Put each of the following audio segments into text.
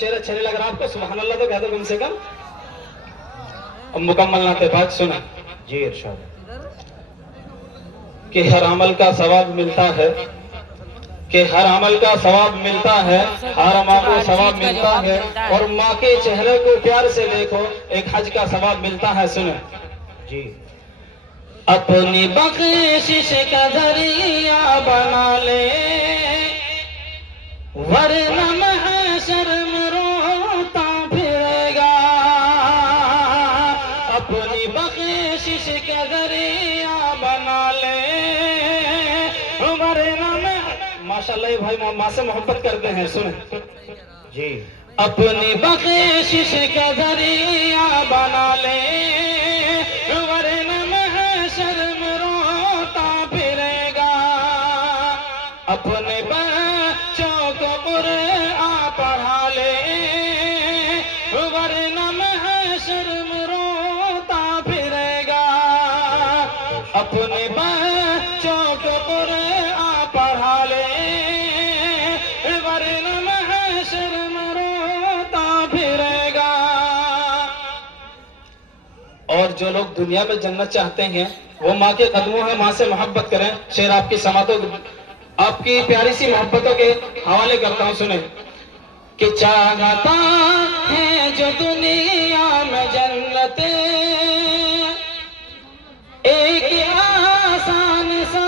शेर अच्छा नहीं लग रहा आपको, सुभान अल्लाह तो कह दो कम से कम। अब मुकम्मल नाते पाक सुना जी इरशाद। कि हर अमल का सवाब मिलता है, कि हर अमल का सवाब मिलता है, हर माँ को सवाब मिलता है, और माँ के चेहरे को प्यार से देखो, एक हज का सवाब मिलता है। सुने जी अपनी बख्शिश का जरिया बना ले, वरना महशर में रोता फिरेगा। अपनी बख्शिश का जरिया बना ले, वरना माशाअल्लाह ये भाई माँ से मोहब्बत करते हैं। सुने जी अपनी बख्शिश का जरिया बना ले, वरना महशर में रोता फिरेगा। अपने बच्चों को कुरआन पढ़ा ले, वरना महशर में रोता फिरेगा। अपने बच्चों को कुरआन पढ़ा ले, वरना महशर में रोता फिरेगा। और जो लोग दुनिया में जन्नत चाहते हैं वो माँ के कदमों में माँ से मोहब्बत करें। शेर आपकी समातों, आपकी प्यारी सी मोहब्बतों के हवाले करता हूँ। सुने कि चाहता है जो दुनिया में जन्नत, एक आसान सा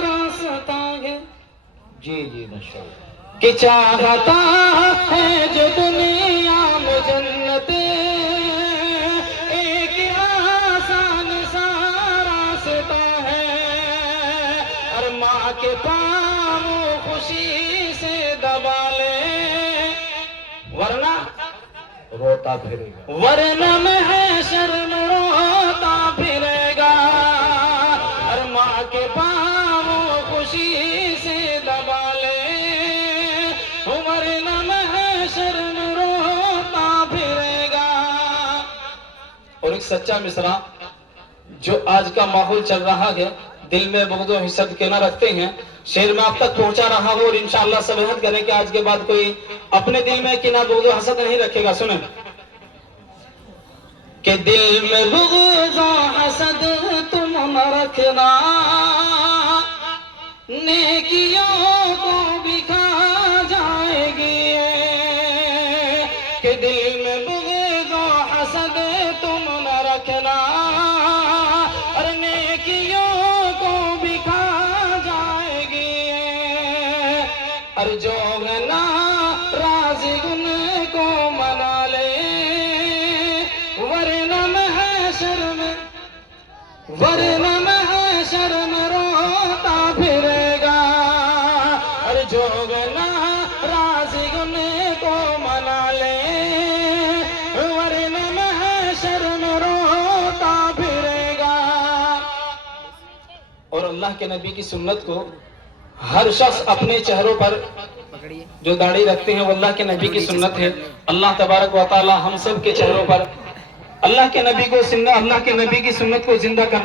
रास्ता है। जी जी माशाअल्लाह। कि चाहता है जो दुनिया में जन्नत, एक आसान सा रास्ता है। और माँ के पाँव खुशी से दबा ले, वरना रोता फिरेगा। वरना महशर में रोता फिरेगा। और माँ के पाँव खुशी से दबा ले, वरना महशर में रोता फिरेगा। और एक सच्चा मिसरा, जो आज का माहौल चल रहा है, दिल में बुग़्ज़ व हिसद के न रखते हैं, शेर में आप तक पहुंचा रहा हूं। और इंशाअल्लाह सबहत करें कि आज के बाद कोई अपने दिल में किना बुग़्ज़ व हसद नहीं रखेगा। सुने कि दिल में बुग़्ज़ व हसद तुम न रखना, नेकियों को भी खा जाएगी। कि दिल में बुग़्ज़ व हसद तुम न रखना, और नेकियों को भी खा जाएगी। और जो ना राज़ी उनको मना ले, वरना महशर में रोता फिरेगा। और जो ना राज़ी उनको मना ले, वरना महशर में रोता फिरेगा। और अल्लाह के नबी की सुन्नत को हर शख्स अपने चेहरों पर जो दाढ़ी रखते हैं वो अल्लाह के नबी की सुन्नत है। अल्लाह तबारक व तआला हम सब के चेहरों पर अल्लाह के नबी की सुन्नत को जिंदा करना